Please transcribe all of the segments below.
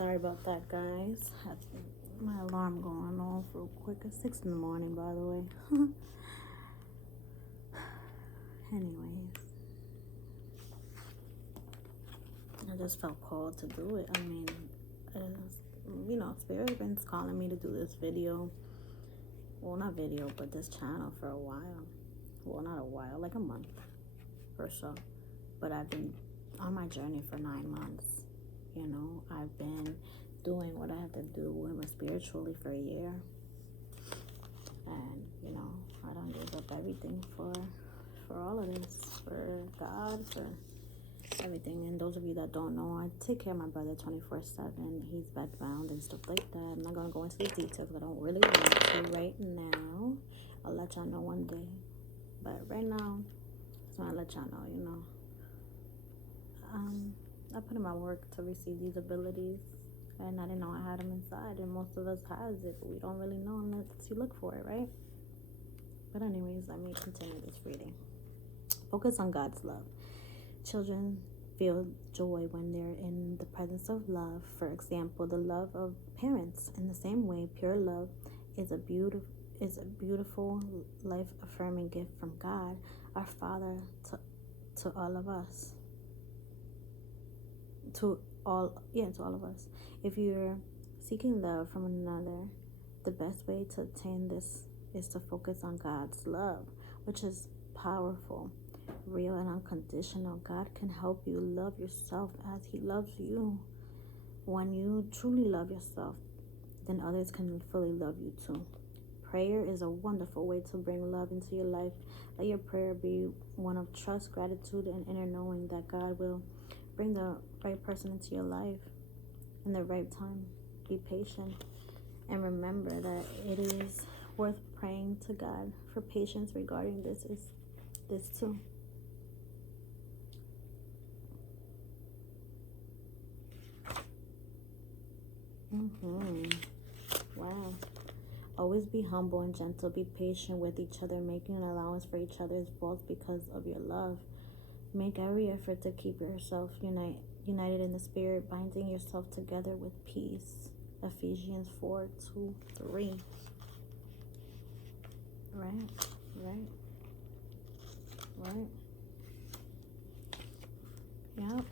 Sorry about that, guys. Had my alarm going off real quick. It's 6 in the morning, by the way. Anyways, I just felt called to do it. I mean, Spirit been calling me to do this video. Well, not video, but this channel for a while. Well, not a while, like a month or so. But I've been on my journey for 9 months. I've been doing what I have to do spiritually for a year. And, I don't give up everything for all of this, for God, for everything. And those of you that don't know, I take care of my brother 24/7. He's bedbound and stuff like that. I'm not going to go into the details because I don't really want to right now. I'll let y'all know one day. But right now, I just want to let y'all know, I put in my work to receive these abilities, and I didn't know I had them inside, and most of us has it, but we don't really know unless you look for it, right? But anyways, let me continue this reading. Focus on God's love. Children feel joy when they're in the presence of love. For example, the love of parents. In the same way, pure love is a beautiful, life-affirming gift from God, our Father, to all of us. To all of us. If you're seeking love from another, the best way to attain this is to focus on God's love, which is powerful, real, and unconditional. God can help you love yourself as He loves you. When you truly love yourself, then others can fully love you too. Prayer is a wonderful way to bring love into your life. Let your prayer be one of trust, gratitude, and inner knowing that God will bring the right person into your life in the right time. Be patient and remember that it is worth praying to God for patience regarding this too. Wow. Always be humble and gentle. Be patient with each other, making an allowance for each other's faults because of your love. Make every effort to keep yourself united in the Spirit, binding yourself together with peace. Ephesians 4:2-3. Right. Yep.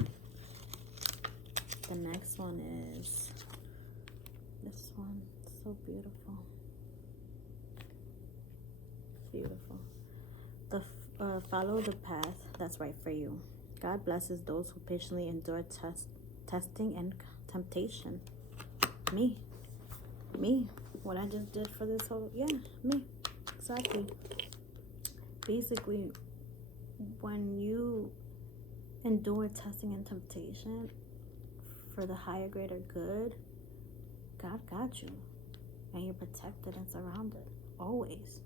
The next one is this one. So beautiful. Beautiful. Follow the path that's right for you. God blesses those who patiently endure testing and temptation. Me. What I just did for this me. Exactly. Basically, when you endure testing and temptation for the higher, greater good, God got you. And you're protected and surrounded. Always.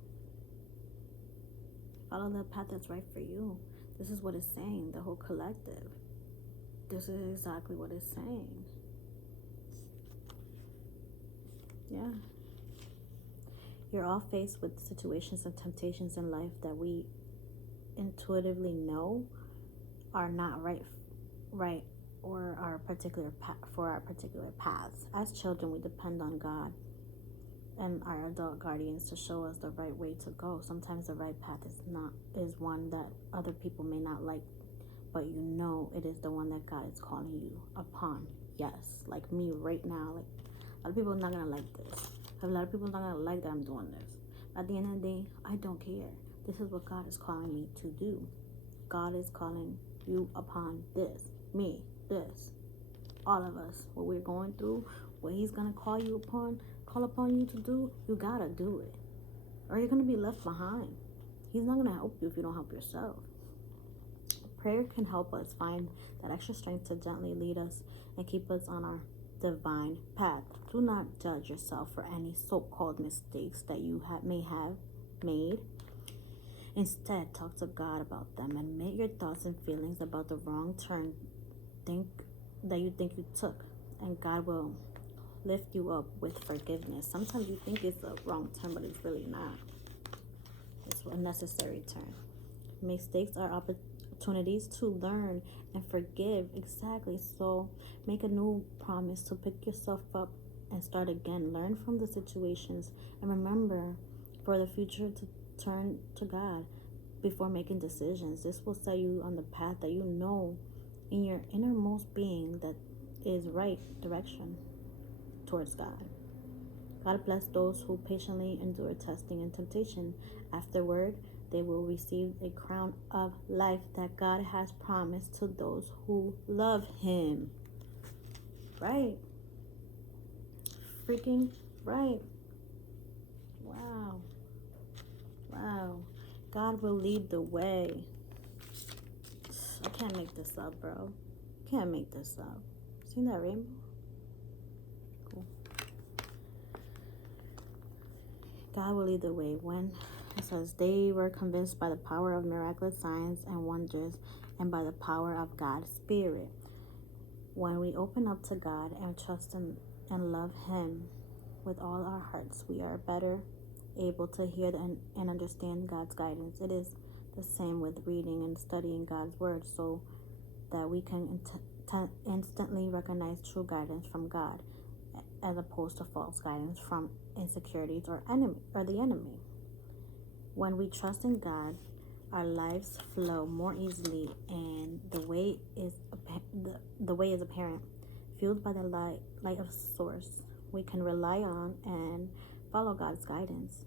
Follow the path that's right for you. This is what it's saying, the whole collective. This is exactly what it's saying. Yeah. You're all faced with situations and temptations in life that we intuitively know are not right or our particular paths. As children, we depend on God and our adult guardians to show us the right way to go. Sometimes the right path is one that other people may not like, but it is the one that God is calling you upon. Yes, like me right now. Like, a lot of people are not gonna like this. A lot of people are not gonna like that I'm doing this. At the end of the day, I don't care. This is what God is calling me to do. God is calling you upon this. Me, this. All of us. What we're going through, what He's gonna call upon you to do, you gotta do it. Or you're gonna be left behind. He's not gonna help you if you don't help yourself. Prayer can help us find that extra strength to gently lead us and keep us on our divine path. Do not judge yourself for any so-called mistakes that you may have made. Instead, talk to God about them and admit your thoughts and feelings about the wrong turn that you think you took, and God will lift you up with forgiveness. Sometimes you think it's a wrong turn, but it's really not. It's a necessary turn. Mistakes are opportunities to learn and forgive. Exactly. So make a new promise to pick yourself up and start again. Learn from the situations and remember for the future to turn to God before making decisions. This will set you on the path that you know in your innermost being that is right direction towards God. God bless those who patiently endure testing and temptation. Afterward, they will receive a crown of life that God has promised to those who love Him. Right? Freaking right. Wow. Wow. God will lead the way. I can't make this up, bro. Can't make this up. Seen that rainbow? Cool. God will lead the way. When it says they were convinced by the power of miraculous signs and wonders and by the power of God's Spirit. When we open up to God and trust Him and love Him with all our hearts, we are better able to hear and understand God's guidance. It is the same with reading and studying God's Word so that we can instantly recognize true guidance from God as opposed to false guidance from insecurities or the enemy. When we trust in God, our lives flow more easily and the way is apparent. Fueled by the light of source, we can rely on and follow God's guidance.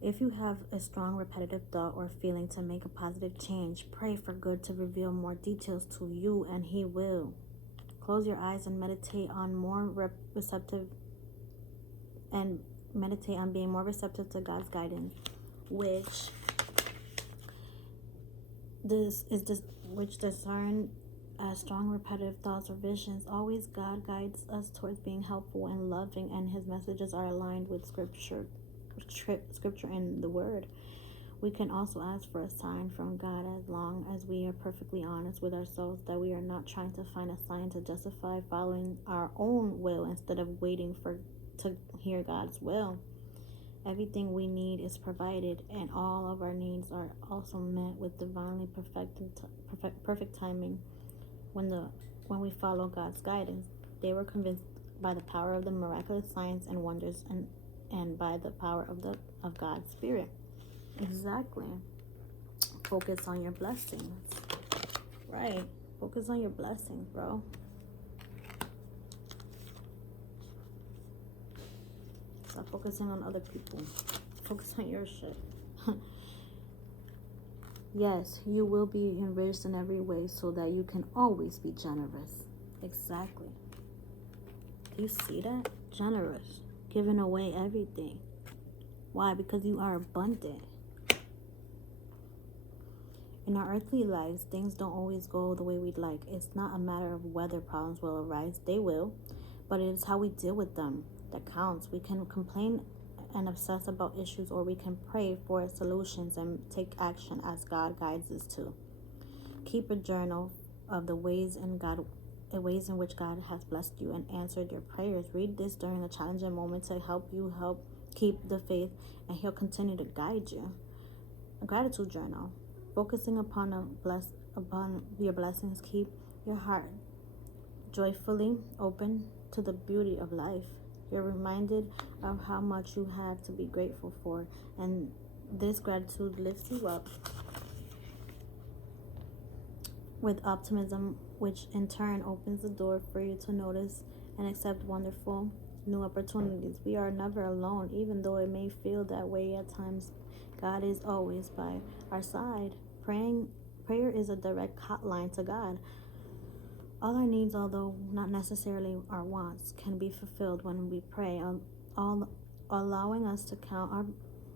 If you have a strong repetitive thought or feeling to make a positive change, pray for God to reveal more details to you and He will. Close your eyes and meditate on being more receptive to God's guidance, which discern as strong repetitive thoughts or visions. Always God guides us towards being helpful and loving, and His messages are aligned with scripture in the Word. We can also ask for a sign from God as long as we are perfectly honest with ourselves that we are not trying to find a sign to justify following our own will instead of waiting to hear God's will. Everything we need is provided, and all of our needs are also met with divinely perfect timing. When we follow God's guidance, they were convinced by the power of the miraculous signs and wonders, and by the power of God's Spirit. Exactly. Focus on your blessings. Right. Focus on your blessings, bro. Stop focusing on other people. Focus on your shit. Yes, you will be enriched in every way so that you can always be generous. Exactly. Do you see that? Generous. Giving away everything. Why? Because you are abundant. In our earthly lives, things don't always go the way we'd like. It's not a matter of whether problems will arise. They will. But it is how we deal with them that counts. We can complain and obsess about issues, or we can pray for solutions and take action as God guides us to. Keep a journal of the ways in which God has blessed you and answered your prayers. Read this during a challenging moment to help keep the faith, and He'll continue to guide you. A gratitude journal. Focusing upon your blessings, keep your heart joyfully open to the beauty of life. You're reminded of how much you have to be grateful for, and this gratitude lifts you up with optimism, which in turn opens the door for you to notice and accept wonderful new opportunities. We are never alone, even though it may feel that way at times. God is always by our side. Prayer is a direct hotline to God. All our needs, although not necessarily our wants, can be fulfilled when we pray, allowing us to count our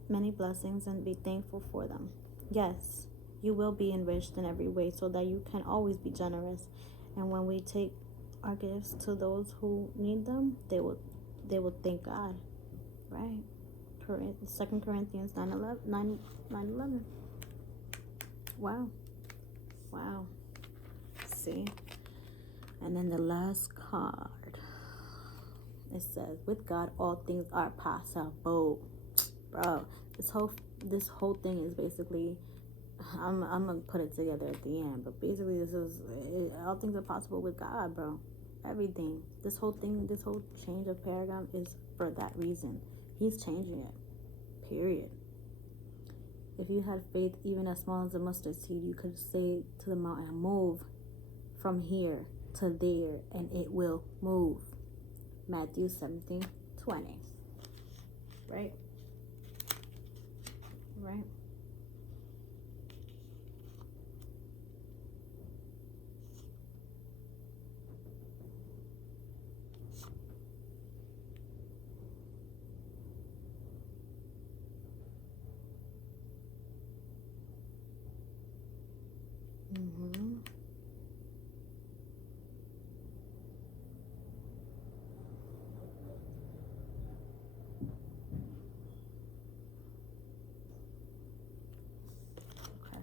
many blessings and be thankful for them. Yes, you will be enriched in every way so that you can always be generous. And when we take our gifts to those who need them, they will thank God. Right? 2 Corinthians 9:11. Wow. See? And then the last card, it says, with God all things are possible. Bro, this whole thing is basically I'm gonna put it together at the end, but basically all things are possible with God, bro. Everything. This whole change of paradigm is for that reason. He's changing it. Period. If you had faith even as small as a mustard seed, you could say to the mountain, move from here to there, and it will move. Matthew 17:20. Right? Right? Mm-hmm. Okay.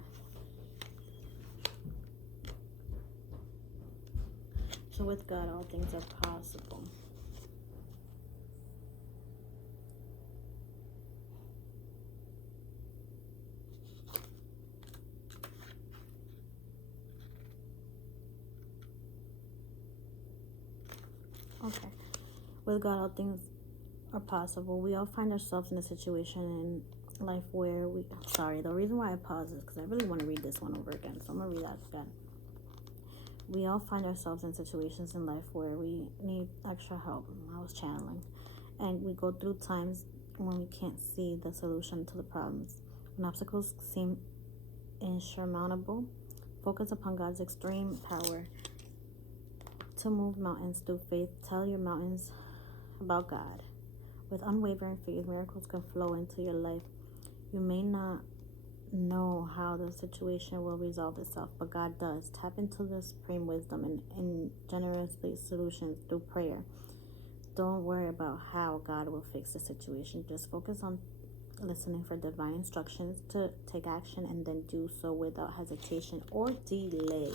So with God, all things are possible. Okay. With God, all things are possible. We all find ourselves in a situation in life where sorry, the reason why I pause is because I really want to read this one over again. So I'm going to read that again. We all find ourselves in situations in life where we need extra help. I was channeling. And we go through times when we can't see the solution to the problems. When obstacles seem insurmountable, focus upon God's extreme power to move mountains through faith. Tell your mountains about God. With unwavering faith, miracles can flow into your life. You may not know how the situation will resolve itself, but God does. Tap into the supreme wisdom and generously solutions through prayer. Don't worry about how God will fix the situation. Just focus on listening for divine instructions to take action, and then do so without hesitation or delay.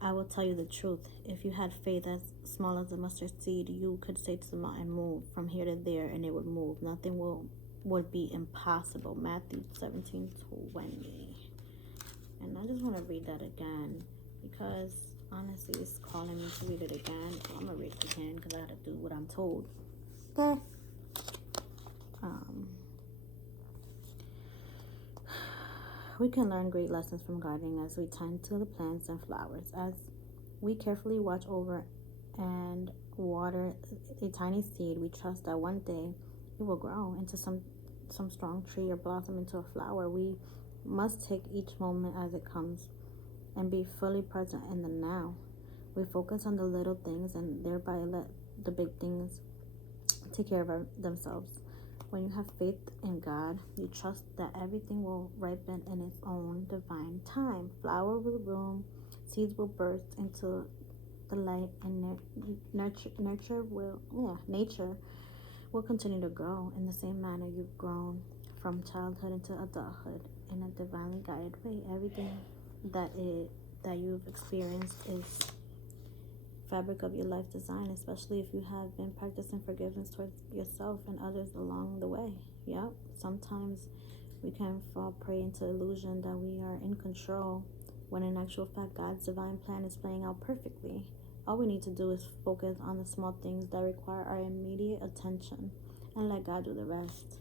I will tell you the truth. If you had faith as small as a mustard seed, you could say to the mountain, move from here to there, and it would move. Nothing would be impossible. Matthew 17:20. And I just want to read that again because honestly, it's calling me to read it again. So I'm gonna read it again because I gotta do what I'm told. Okay. We can learn great lessons from gardening as we tend to the plants and flowers. As we carefully watch over and water a tiny seed, we trust that one day it will grow into some strong tree or blossom into a flower. We must take each moment as it comes and be fully present in the now. We focus on the little things and thereby let the big things take care of themselves. When you have faith in God, you trust that everything will ripen in its own divine time. Flower will bloom, seeds will burst into the light, and nature will continue to grow in the same manner you've grown from childhood into adulthood in a divinely guided way. Everything that you've experienced is fabric of your life design, especially if you have been practicing forgiveness towards yourself and others along the way. Yep, sometimes we can fall prey into illusion that we are in control, when in actual fact God's divine plan is playing out perfectly. All we need to do is focus on the small things that require our immediate attention and let God do the rest.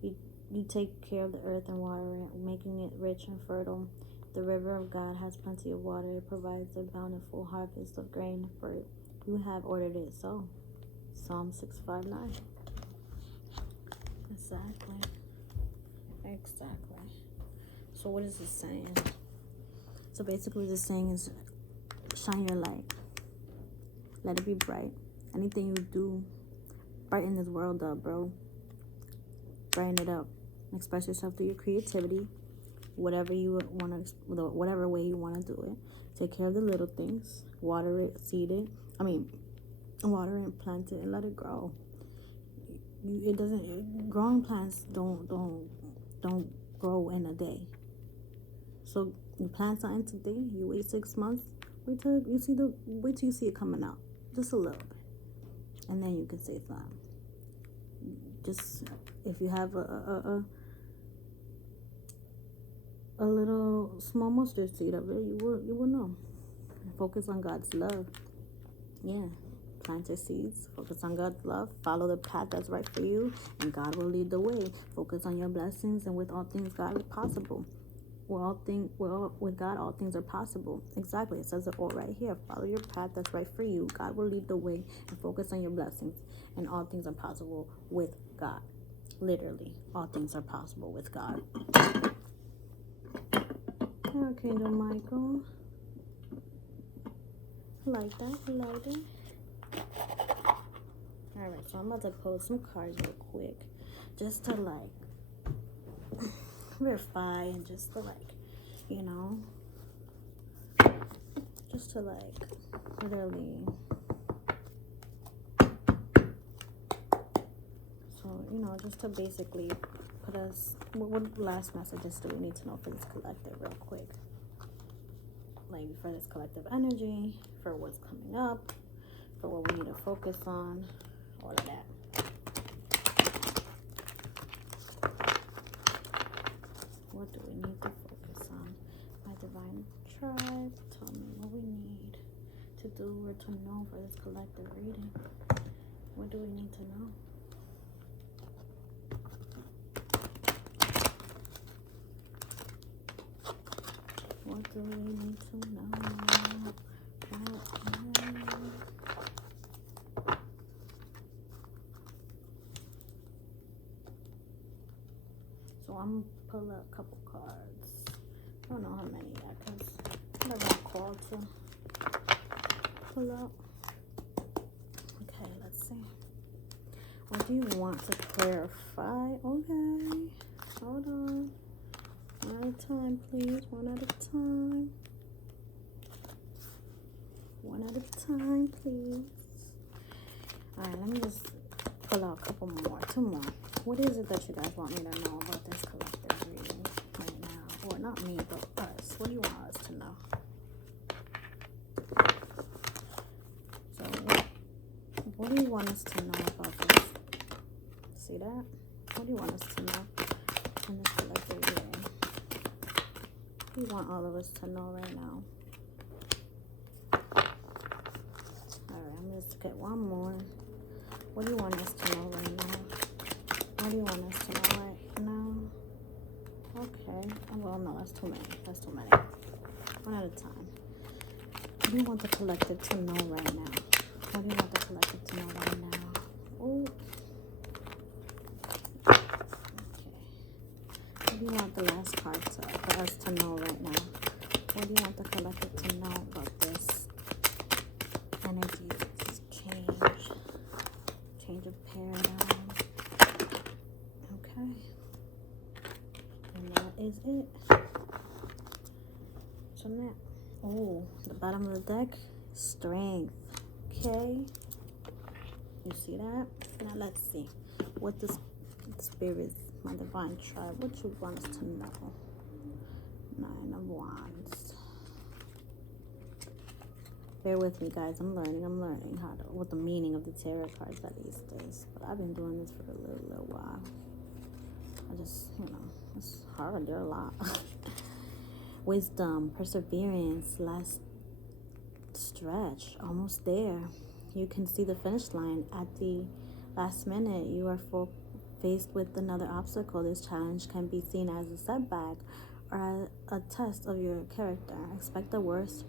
You take care of the earth and water it, making it rich and fertile. The river of God has plenty of water. It provides a bountiful harvest of grain for it. You have ordered it so. Psalm 6:5-9. Exactly. So what is it saying? So basically the saying is shine your light. Let it be bright. Anything you do, brighten this world up, bro. Brighten it up. Express yourself through your creativity. Whatever whatever way you want to do it. Take care of the little things. Water it, seed it. Water and plant it and let it grow. It doesn't. Growing plants don't grow in a day. So you plant something today. You wait 6 months. Wait till you see it coming out, just a little bit, and then you can say something. Just if you have a little small mustard seed of it, you will know. Focus on God's love. Yeah. Plant your seeds. Focus on God's love. Follow the path that's right for you, and God will lead the way. Focus on your blessings, and with all things, God is possible. With God, all things are possible. Exactly. It says it all right here. Follow your path that's right for you. God will lead the way, and focus on your blessings, and all things are possible with God. Literally, all things are possible with God. Archangel Michael. I like that. I like it. Alright, so I'm about to pull some cards real quick. Just to like verify and just to like, you know, just to like literally. So, you know, just to basically put us, what last messages do we need to know for this collective real quick? Like for this collective energy, for what's coming up, for what we need to focus on, all of that. What do we need to focus on? My divine tribe, tell me what we need to do or to know for this collective reading. What do we need to know? What do we need to know? So I'm gonna pull a couple cards. I don't know how many yet because I'm not called to pull out. Okay, let's see. What do you want to clarify? Okay, hold on. One at a time, please. One at a time. One at a time, please. Alright, let me just pull out a couple more. Two more. What is it that you guys want me to know about this collective reading right now? Or not me, but us. What do you want us to know? So, what do you want us to know about this? See that? What do you want us to know in this collective reading? What do you want all of us to know right now? Alright, I'm just get one more. What do you want us to know right now? What do you want us to know right now? Okay. Well, no, that's too many. That's too many. One at a time. What do you want the collective to know right now? What do you want the collective to know right now? Oh. Okay. What do you want the last card for us to know right now? What do you want the collective to know about this energy, this change of paradigm? Okay. And that is it. So now, oh, the bottom of the deck, strength. Okay. You see that? Now let's see what the spirits, my divine tribe, what you want us to know. 9 of Wands. Bear with me, guys. I'm learning what the meaning of the tarot cards are these days. But I've been doing this for a little while. I just, it's hard. There are a lot. Wisdom, perseverance, last stretch, almost there. You can see the finish line at the last minute. You are faced with another obstacle. This challenge can be seen as a setback or a test of your character. Expect the worst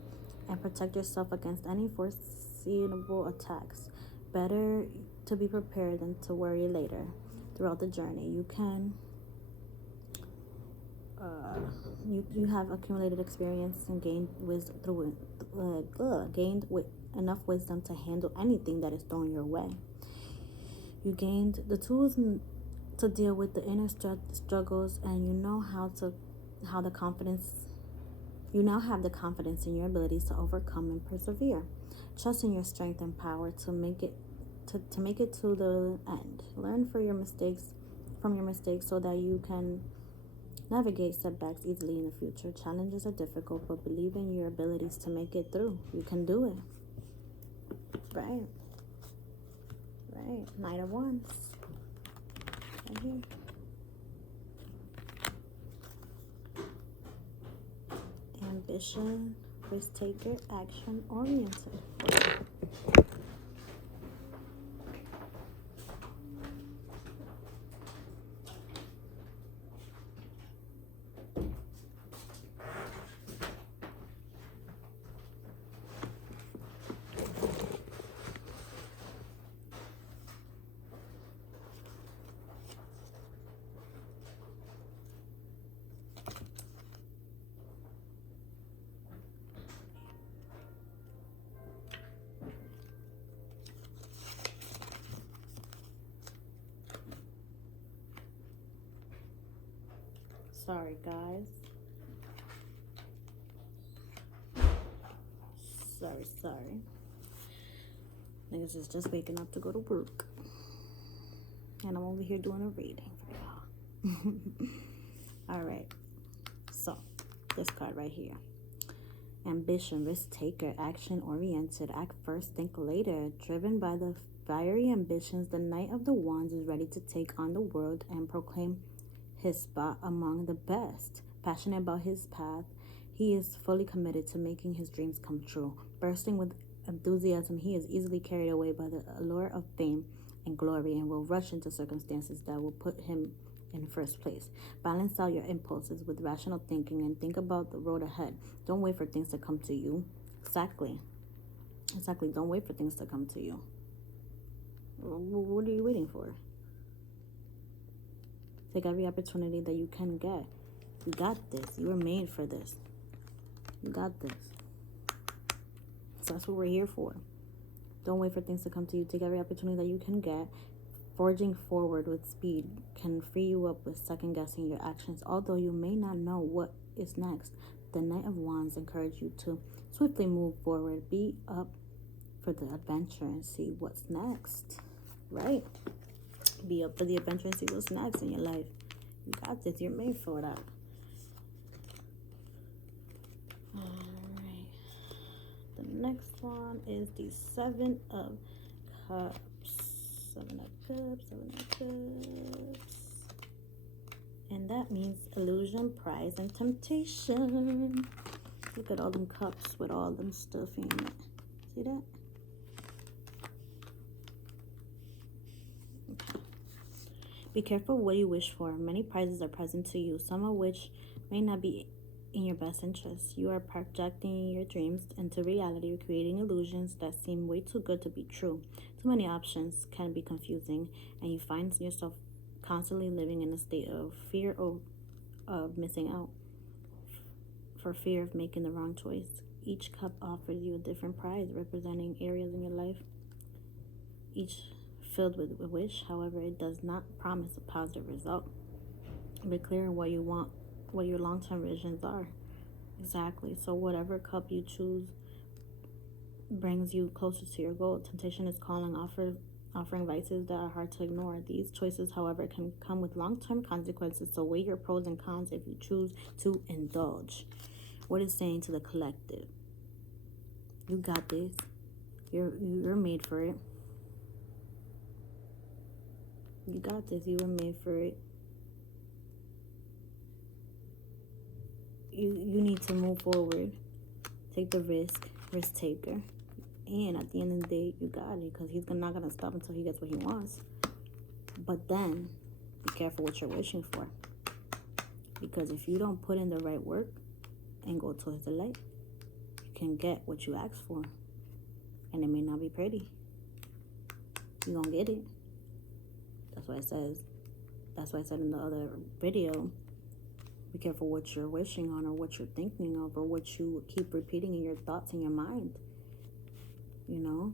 and protect yourself against any foreseeable attacks. Better to be prepared than to worry later. Throughout the journey, you can you have accumulated experience and gained wisdom enough wisdom to handle anything that is thrown your way. You gained the tools to deal with the inner struggles, and you know you now have the confidence in your abilities to overcome and persevere. Trust in your strength and power to make it to the end. Learn from your mistakes so that you can navigate setbacks easily in the future. Challenges are difficult, but believe in your abilities to make it through. You can do it. Right. Knight of Wands. Right here. ambition, risk taker, action oriented. Sorry, guys. Sorry. Niggas is just waking up to go to work. And I'm over here doing a reading for y'all. Alright. So, this card right here. Ambition, risk taker, action oriented, act first, think later. Driven by the fiery ambitions, the Knight of the Wands is ready to take on the world and proclaim his spot among the best. Passionate about his path, he is fully committed to making his dreams come true. Bursting with enthusiasm, he is easily carried away by the allure of fame and glory and will rush into circumstances that will put him in first place. Balance out your impulses with rational thinking and think about the road ahead. Don't wait for things to come to you. Exactly. Don't wait for things to come to you. What are you waiting for? Take every opportunity that you can get. You got this. You were made for this. You got this. So that's what we're here for. Don't wait for things to come to you. Take every opportunity that you can get. Forging forward with speed can free you up with second-guessing your actions. Although you may not know what is next, the Knight of Wands encourages you to swiftly move forward. Be up for the adventure and see what's next. Right? Be up for the adventure and see what's next in your life. You got this. You're made for that. Alright. The next one is the Seven of Cups. Seven of Cups. And that means illusion, prize, and temptation. Look at all them cups with all them stuff in it. See that? Be careful what you wish for. Many prizes are present to you, some of which may not be in your best interest. You are projecting your dreams into reality, creating illusions that seem way too good to be true. Too many options can be confusing, and you find yourself constantly living in a state of fear of missing out, for fear of making the wrong choice. Each cup offers you a different prize, representing areas in your life, each filled with a wish. However, it does not promise a positive result. Be clear on what you want, what your long-term visions are. Exactly. So whatever cup you choose brings you closer to your goal. Temptation is calling, offering vices that are hard to ignore. These choices, however, can come with long-term consequences, so weigh your pros and cons if you choose to indulge. What is saying to the collective? You got this. You're made for it. You got this. You were made for it. You need to move forward. Take the risk taker. And at the end of the day, you got it, because he's not going to stop until he gets what he wants. But then, be careful what you're wishing for. Because if you don't put in the right work and go towards the light, you can get what you asked for. And it may not be pretty. You're going to get it. That's why I said in the other video, be careful what you're wishing on, or what you're thinking of, or what you keep repeating in your thoughts in your mind. You know?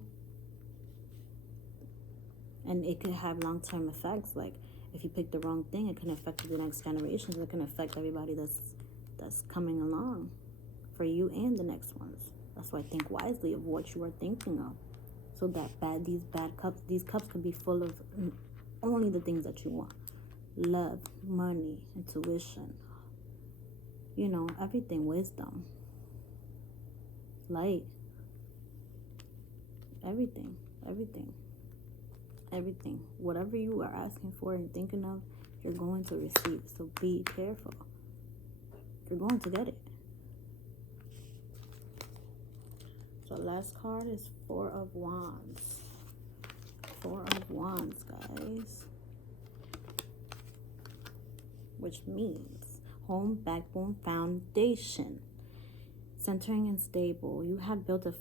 And it could have long-term effects. Like, if you pick the wrong thing, it can affect the next generations. It can affect everybody that's coming along for you and the next ones. That's why think wisely of what you are thinking of. So that these cups could be full of only the things that you want. Love, money, intuition, you know, everything, wisdom, light, everything. Whatever you are asking for and thinking of, you're going to receive. So be careful. You're going to get it. So last card is Four of Wands. Four of Wands, guys. Which means home, backbone, foundation. Centering and stable. You have built a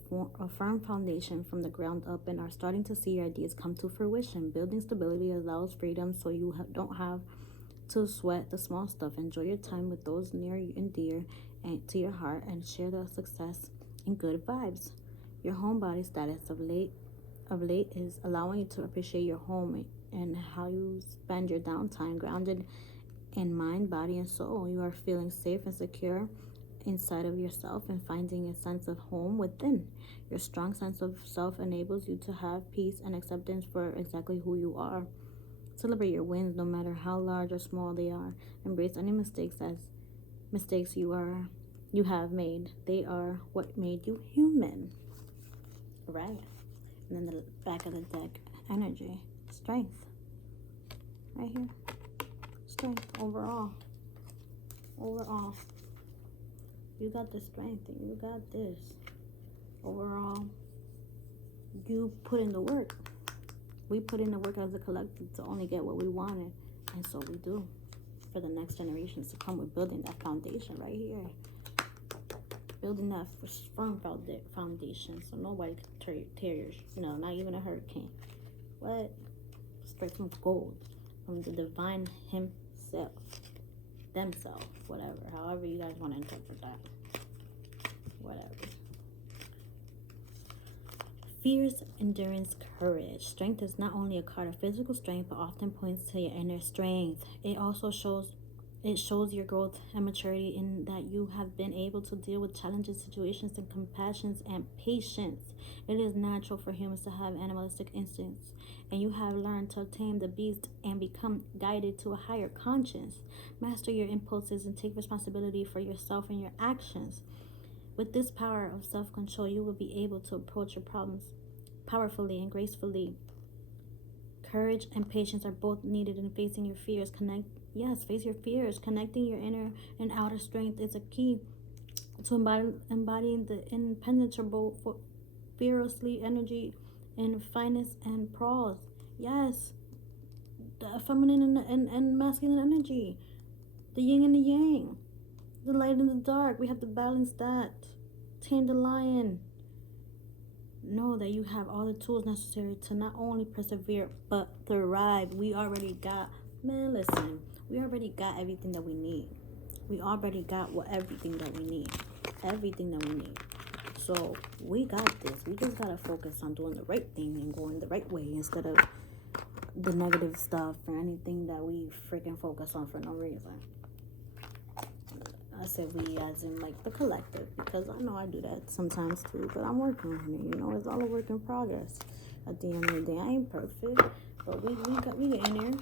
firm foundation from the ground up and are starting to see your ideas come to fruition. Building stability allows freedom, so you don't have to sweat the small stuff. Enjoy your time with those near and dear and to your heart, and share the success and good vibes. Your homebody status of late is allowing you to appreciate your home and how you spend your downtime, grounded in mind, body, and soul. You are feeling safe and secure inside of yourself and finding a sense of home within. Your strong sense of self enables you to have peace and acceptance for exactly who you are. Celebrate your wins no matter how large or small they are. Embrace any mistakes as mistakes you have made. They are what made you human. Right? And then the back of the deck, energy, strength. Right here. Strength overall. Overall. You got the strength and you got this. Overall, you put in the work. We put in the work as a collective to only get what we wanted. And so we do. For the next generations to come, we're building that foundation right here. Building that firm foundation so nobody can tear yours. Not even a hurricane. What? Straight from gold. From the divine himself. Themselves. Whatever. However you guys want to interpret that. Whatever. Fears, endurance, courage. Strength is not only a card of physical strength, but often points to your inner strength. It also shows your growth and maturity in that you have been able to deal with challenges, situations, and compassion and patience. It is natural for humans to have animalistic instincts, and you have learned to tame the beast and become guided to a higher conscience. Master your impulses and take responsibility for yourself and your actions. With this power of self-control, you will be able to approach your problems powerfully and gracefully. Courage and patience are both needed in facing your fears. Face your fears. Connecting your inner and outer strength is a key to embodying the impenetrable, fearlessly energy in fineness and prose. Yes, the feminine and masculine energy, the yin and the yang, the light and the dark. We have to balance that. Tame the lion. Know that you have all the tools necessary to not only persevere but thrive. We already got everything that we need. We already got everything that we need. Everything that we need. So we got this. We just gotta focus on doing the right thing and going the right way instead of the negative stuff or anything that we freaking focus on for no reason. I said we as in like the collective, because I know I do that sometimes too, but I'm working on it. It's all a work in progress. At the end of the day, I ain't perfect, but we get in there.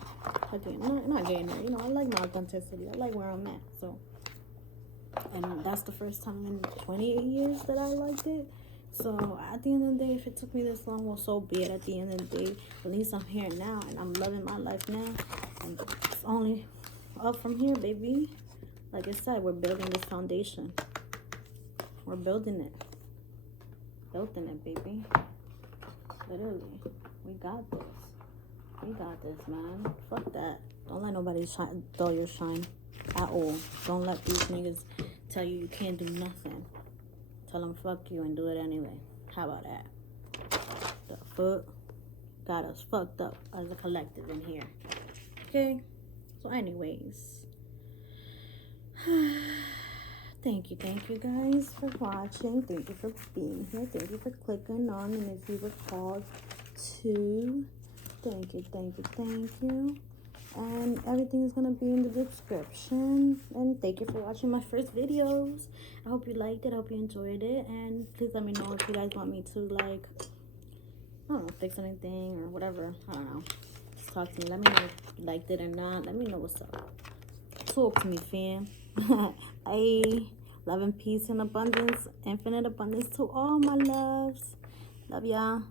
Not getting there. I like my authenticity. I like where I'm at. So, and that's the first time in 28 years that I liked it. So at the end of the day, if it took me this long, well, so be it. At the end of the day, at least I'm here now, and I'm loving my life now, and it's only up from here, baby. Like I said, we're building this foundation. We're building it. Building it, baby. Literally. We got this. We got this, man. Fuck that. Don't let nobody dull your shine at all. Don't let these niggas tell you can't do nothing. Tell them fuck you and do it anyway. How about that? The fuck? Got us fucked up as a collective in here. Okay? So anyways. Thank you guys for watching. Thank you for being here. Thank you for clicking on, and if you were called to, thank you. And everything is gonna be in the description. And thank you for watching my first videos. I hope you liked it. I hope you enjoyed it. And please let me know if you guys want me to, like, I don't know, fix anything or whatever. I don't know. Just talk to me. Let me know if you liked it or not. Let me know what's up. Talk to me, fam. Bye. Love and peace and abundance, infinite abundance to all my loves. Love y'all.